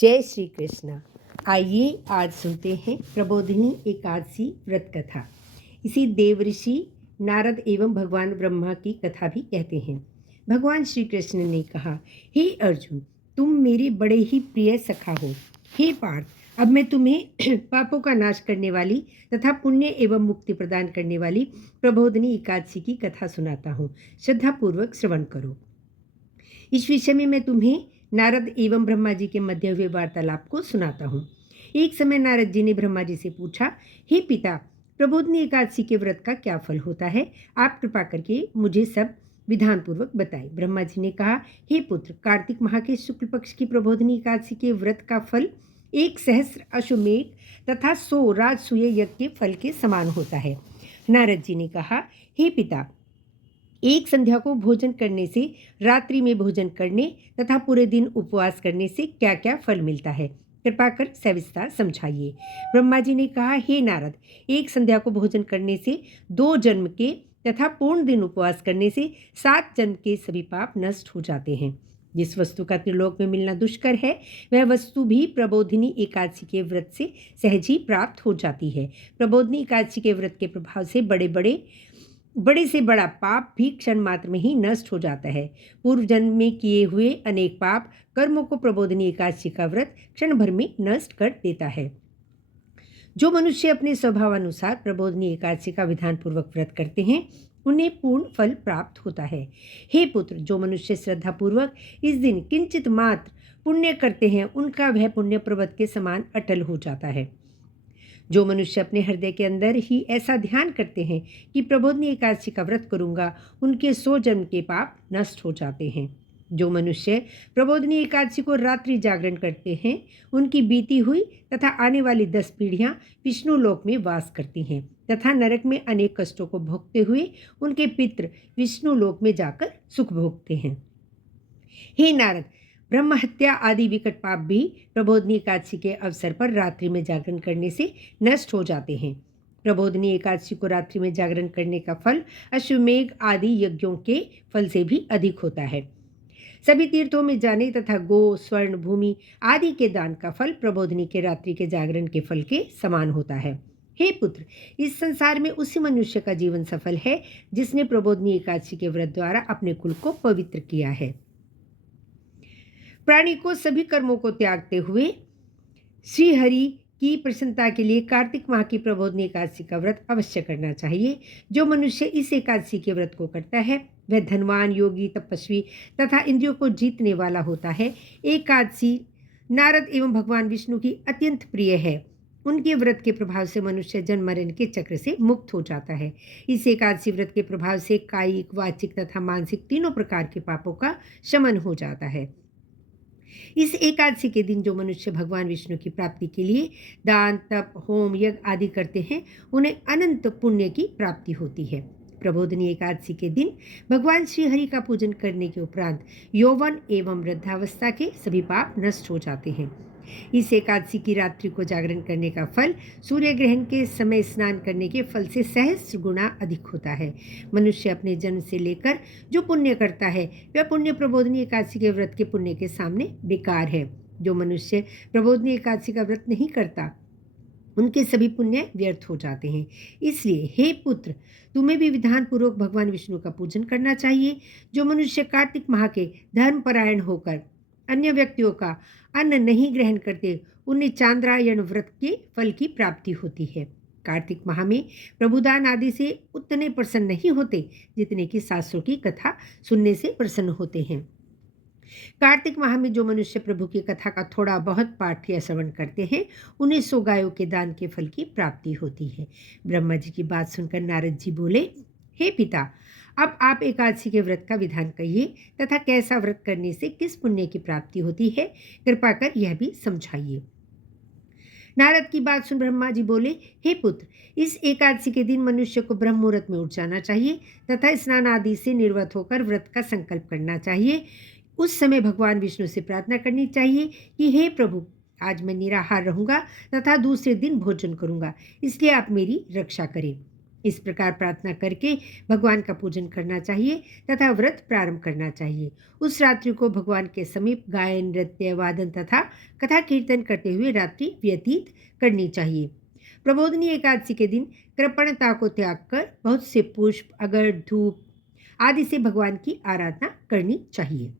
जय श्री कृष्ण। आइए आज सुनते हैं प्रबोधिनी एकादशी व्रत कथा। इसी देवऋषि नारद एवं भगवान ब्रह्मा की कथा भी कहते हैं। भगवान श्री कृष्ण ने कहा, हे अर्जुन, तुम मेरे बड़े ही प्रिय सखा हो। हे पार्थ, अब मैं तुम्हें पापों का नाश करने वाली तथा पुण्य एवं मुक्ति प्रदान करने वाली प्रबोधिनी एकादशी की कथा सुनाता हूँ। श्रद्धापूर्वक श्रवण करो। इस विषय में मैं तुम्हें नारद एवं ब्रह्मा जी के मध्य हुए वार्तालाप को सुनाता हूँ। एक समय नारद जी ने ब्रह्मा जी से पूछा, हे पिता, प्रबोधिनी एकादशी के व्रत का क्या फल होता है? आप कृपा करके मुझे सब विधान पूर्वक बताएं। ब्रह्मा जी ने कहा, हे पुत्र, कार्तिक माह के शुक्ल पक्ष की प्रबोधिनी एकादशी के व्रत का फल 1,000 अश्वमेध तथा 100 राजसूय यज्ञ के फल के समान होता है। नारद जी ने कहा, हे पिता, एक संध्या को भोजन करने से, रात्रि में भोजन करने तथा पूरे दिन उपवास करने से क्या क्या फल मिलता है? कृपा कर सविस्तार समझाइए। ब्रह्मा जी ने कहा, हे नारद, एक संध्या को भोजन करने से 2 जन्म के तथा पूर्ण दिन उपवास करने से 7 जन्म के सभी पाप नष्ट हो जाते हैं। जिस वस्तु का त्रिलोक में मिलना दुष्कर है, वह वस्तु भी प्रबोधिनी एकादशी के व्रत से सहज ही प्राप्त हो जाती है। प्रबोधिनी एकादशी के व्रत के प्रभाव से बड़े से बड़ा पाप भी क्षण मात्र में ही नष्ट हो जाता है। पूर्व जन्म में किए हुए अनेक पाप कर्मों को प्रबोधिनी एकादशी का व्रत क्षण भर में नष्ट कर देता है। जो मनुष्य अपने स्वभावानुसार प्रबोधिनी एकादशी का विधान पूर्वक व्रत करते हैं, उन्हें पूर्ण फल प्राप्त होता है। हे पुत्र, जो मनुष्य श्रद्धा पूर्वक इस दिन किंचित मात्र पुण्य करते हैं, उनका वह पुण्य पर्वत के समान अटल हो जाता है। जो मनुष्य अपने हृदय के अंदर ही ऐसा ध्यान करते हैं कि प्रबोधिनी एकादशी का व्रत करूंगा, उनके 100 जन्म के पाप नष्ट हो जाते हैं। जो मनुष्य प्रबोधिनी एकादशी को रात्रि जागरण करते हैं, उनकी बीती हुई तथा आने वाली 10 पीढ़ियां विष्णु लोक में वास करती हैं तथा नरक में अनेक कष्टों को भोगते हुए उनके पितृ विष्णु लोक में जाकर सुख भोगते हैं। हे नारद, ब्रह्म हत्या आदि विकट पाप भी प्रबोधिनी एकादशी के अवसर पर रात्रि में जागरण करने से नष्ट हो जाते हैं। प्रबोधिनी एकादशी को रात्रि में जागरण करने का फल अश्वमेघ आदि यज्ञों के फल से भी अधिक होता है। सभी तीर्थों में जाने तथा गो, स्वर्ण, भूमि आदि के दान का फल प्रबोधिनी के रात्रि के जागरण के फल के समान होता है। हे पुत्र, इस संसार में उसी मनुष्य का जीवन सफल है जिसने प्रबोधिनी एकादशी के व्रत द्वारा अपने कुल को पवित्र किया है। प्राणी को सभी कर्मों को त्यागते हुए श्री हरि की प्रसन्नता के लिए कार्तिक माह की प्रबोधिनी एकादशी का व्रत अवश्य करना चाहिए। जो मनुष्य इस एकादशी के व्रत को करता है, वह धनवान, योगी, तपस्वी तथा इंद्रियों को जीतने वाला होता है। एकादशी नारद एवं भगवान विष्णु की अत्यंत प्रिय है। उनके व्रत के प्रभाव से मनुष्य जन्म मरण के चक्र से मुक्त हो जाता है। इस एकादशी व्रत के प्रभाव से कायिक, वाचिक तथा मानसिक तीनों प्रकार के पापों का शमन हो जाता है। इस एकादशी के दिन जो मनुष्य भगवान विष्णु की प्राप्ति के लिए दान, तप, होम, यज्ञ आदि करते हैं, उन्हें अनंत पुण्य की प्राप्ति होती है। प्रबोधिनी एकादशी के दिन भगवान श्री हरि का पूजन करने के उपरांत यौवन एवं वृद्धावस्था के सभी पाप नष्ट हो जाते हैं। इस एकादशी की रात्रि को जागरण करने का फल सूर्य ग्रहण के समय स्नान करने के फल से सहस्र गुना अधिक होता है। मनुष्य अपने जन्म से लेकर जो पुण्य करता है, वह पुण्य प्रबोधिनी एकादशी के व्रत के पुण्य के सामने बेकार है। जो मनुष्य प्रबोधिनी एकादशी का व्रत नहीं करता, उनके सभी पुण्य व्यर्थ हो जाते हैं। इसलिए हे पुत्र, तुम्हें भी विधान पूर्वक भगवान विष्णु का पूजन करना चाहिए। जो मनुष्य कार्तिक माह के धर्मपरायण होकर अन्य व्यक्तियों का अन्न नहीं ग्रहण करते, उन्हें चांद्रायण व्रत के फल की प्राप्ति होती है। कार्तिक माह में प्रभुदान आदि से उतने प्रसन्न नहीं होते जितने कि शास्त्रों की कथा सुनने से प्रसन्न होते हैं। कार्तिक माह में जो मनुष्य प्रभु की कथा का थोड़ा बहुत पाठ या श्रवण करते हैं, उन्हें 100 गायों के दान के फल की प्राप्ति होती है। ब्रह्मा जी की बात सुनकर नारद जी बोले, हे पिता, अब आप एकादशी के व्रत का विधान कहिए तथा कैसा व्रत करने से किस पुण्य की प्राप्ति होती है, कृपा कर यह भी समझाइए। नारद की बात सुन ब्रह्मा जी बोले, हे पुत्र, इस एकादशी के दिन मनुष्य को ब्रह्म मुहूर्त में उठ जाना चाहिए तथा स्नान आदि से निर्वत होकर व्रत का संकल्प करना चाहिए। उस समय भगवान विष्णु से प्रार्थना करनी चाहिए कि हे प्रभु, आज मैं निराहार रहूंगा तथा दूसरे दिन भोजन करूंगा, इसलिए आप मेरी रक्षा करें। इस प्रकार प्रार्थना करके भगवान का पूजन करना चाहिए तथा व्रत प्रारंभ करना चाहिए। उस रात्रि को भगवान के समीप गायन, नृत्य, वादन तथा कथा कीर्तन करते हुए रात्रि व्यतीत करनी चाहिए। प्रबोधिनी एकादशी के दिन कृपणता को त्याग कर बहुत से पुष्प, अगर, धूप आदि से भगवान की आराधना करनी चाहिए।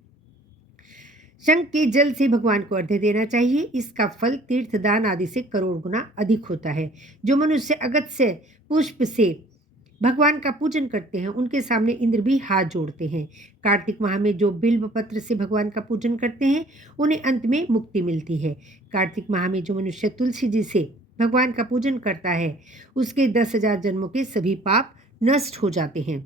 शंख के जल से भगवान को अर्घ्य देना चाहिए। इसका फल तीर्थदान आदि से करोड़ गुना अधिक होता है। जो मनुष्य अगस्त्य पुष्प से भगवान का पूजन करते हैं उनके सामने इंद्र भी हाथ जोड़ते हैं। कार्तिक माह में जो बिल्व पत्र से भगवान का पूजन करते हैं उन्हें अंत में मुक्ति मिलती है। कार्तिक माह में जो मनुष्य तुलसी जी से भगवान का पूजन करता है उसके 10,000 जन्मों के सभी पाप नष्ट हो जाते हैं।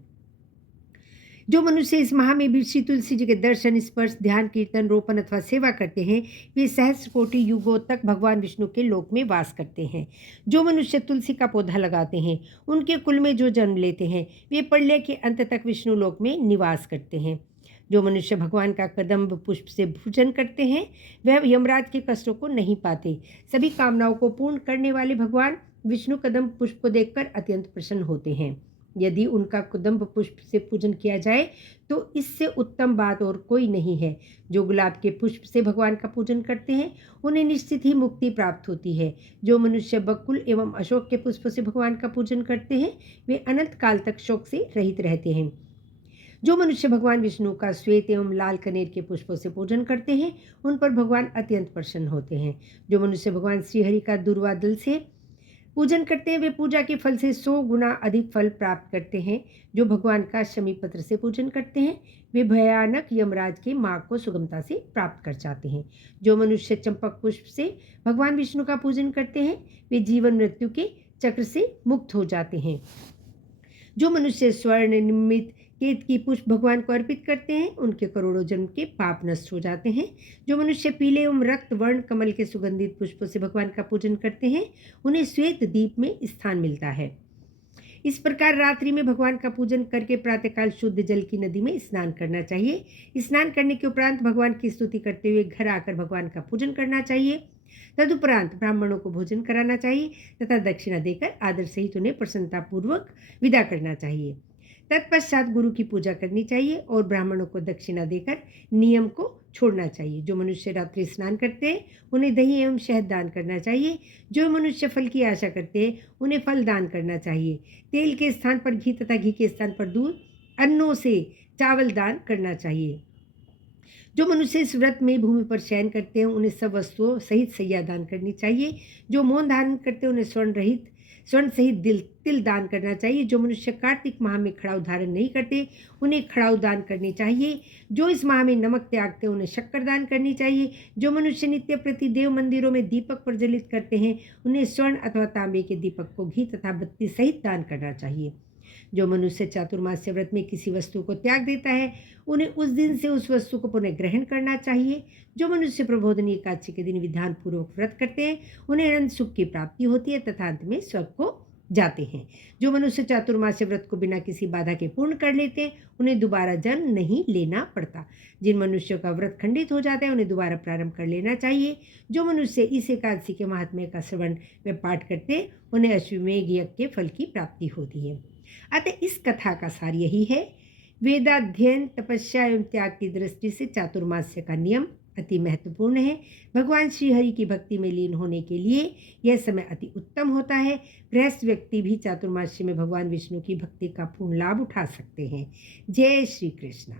जो मनुष्य इस माह में भी श्री तुलसी जी के दर्शन, स्पर्श, ध्यान, कीर्तन, रोपण अथवा सेवा करते हैं वे सहस्र कोटि युगों तक भगवान विष्णु के लोक में वास करते हैं। जो मनुष्य तुलसी का पौधा लगाते हैं उनके कुल में जो जन्म लेते हैं वे प्रलय के अंत तक विष्णु लोक में निवास करते हैं। जो मनुष्य भगवान का कदम्ब पुष्प से पूजन करते हैं वह यमराज के कष्टों को नहीं पाते। सभी कामनाओं को पूर्ण करने वाले भगवान विष्णु कदम्ब पुष्प को देखकर अत्यंत प्रसन्न होते हैं। यदि उनका कदम्ब पुष्प से पूजन किया जाए तो इससे उत्तम बात और कोई नहीं है। जो गुलाब के पुष्प से भगवान का पूजन करते हैं उन्हें निश्चित ही मुक्ति प्राप्त होती है। जो मनुष्य बकुल एवं अशोक के पुष्प से भगवान का पूजन करते हैं वे अनंत काल तक शोक से रहित रहते हैं। जो मनुष्य भगवान विष्णु का श्वेत एवं लाल कनेर के पुष्पों से पूजन करते हैं उन पर भगवान अत्यंत प्रसन्न होते हैं। जो मनुष्य भगवान श्रीहरि का दूर्वा दल से पूजन करते हैं वे पूजा के फल से 100 गुना अधिक फल प्राप्त करते हैं। जो भगवान का शमी पत्र से पूजन करते हैं वे भयानक यमराज के मार्ग को सुगमता से प्राप्त कर जाते हैं। जो मनुष्य चंपक पुष्प से भगवान विष्णु का पूजन करते हैं वे जीवन मृत्यु के चक्र से मुक्त हो जाते हैं। जो मनुष्य स्वर्ण निर्मित केत की पुष्प भगवान को अर्पित करते हैं उनके करोड़ों जन्म के पाप नष्ट हो जाते हैं। जो मनुष्य पीले एवं रक्त वर्ण कमल के सुगंधित पुष्पों से भगवान का पूजन करते हैं उन्हें श्वेत दीप में स्थान मिलता है। इस प्रकार रात्रि में भगवान का पूजन करके प्रातःकाल शुद्ध जल की नदी में स्नान करना चाहिए। स्नान करने के उपरांत भगवान की स्तुति करते हुए घर आकर भगवान का पूजन करना चाहिए। तदुपरांत ब्राह्मणों को भोजन कराना चाहिए तथा दक्षिणा देकर आदर सहित उन्हें प्रसन्नतापूर्वक विदा करना चाहिए। तत्पश्चात गुरु की पूजा करनी चाहिए और ब्राह्मणों को दक्षिणा देकर नियम को छोड़ना चाहिए। जो मनुष्य रात्रि स्नान करते हैं उन्हें दही एवं शहद दान करना चाहिए। जो मनुष्य फल की आशा करते हैं उन्हें फल दान करना चाहिए। तेल के स्थान पर घी तथा घी के स्थान पर दूध, अन्नों से चावल दान करना चाहिए। जो मनुष्य इस व्रत में भूमि पर शयन करते हैं उन्हें सब वस्तुओं सहित सैया दान करनी चाहिए। जो मौन धारण करते हैं उन्हें स्वर्ण सहित तिल दान करना चाहिए। जो मनुष्य कार्तिक माह में खड़ाऊ धारण नहीं करते उन्हें खड़ाऊ दान करनी चाहिए। जो इस माह में नमक त्यागते हैं उन्हें शक्कर दान करनी चाहिए। जो मनुष्य नित्य प्रति देव मंदिरों में दीपक प्रज्वलित करते हैं उन्हें स्वर्ण अथवा तांबे के दीपक को घी तथा बत्ती सहित दान करना चाहिए। जो मनुष्य चातुर्मास्य व्रत में किसी वस्तु को त्याग देता है उन्हें उस दिन से उस वस्तु को पुनः ग्रहण करना चाहिए। जो मनुष्य प्रबोधिनी एकादशी के दिन विधान पूर्वक व्रत करते हैं उन्हें अनंत सुख की प्राप्ति होती है तथा अंत में स्वर्ग को जाते हैं। जो मनुष्य चातुर्मास्य व्रत को बिना किसी बाधा के पूर्ण कर लेते हैं उन्हें दोबारा जन्म नहीं लेना पड़ता। जिन मनुष्यों का व्रत खंडित हो जाता है उन्हें दोबारा प्रारंभ कर लेना चाहिए। जो मनुष्य इस एकादशी के महात्म्य का श्रवण व पाठ करते हैं उन्हें अश्वमेघ यज्ञ के फल की प्राप्ति होती है। अतः इस कथा का सार यही है, वेदाध्ययन, तपस्या एवं त्याग की दृष्टि से चातुर्मास्य का नियम अति महत्वपूर्ण है। भगवान श्री हरि की भक्ति में लीन होने के लिए यह समय अति उत्तम होता है। गृहस्थ व्यक्ति भी चातुर्मास्य में भगवान विष्णु की भक्ति का पूर्ण लाभ उठा सकते हैं। जय श्री कृष्ण।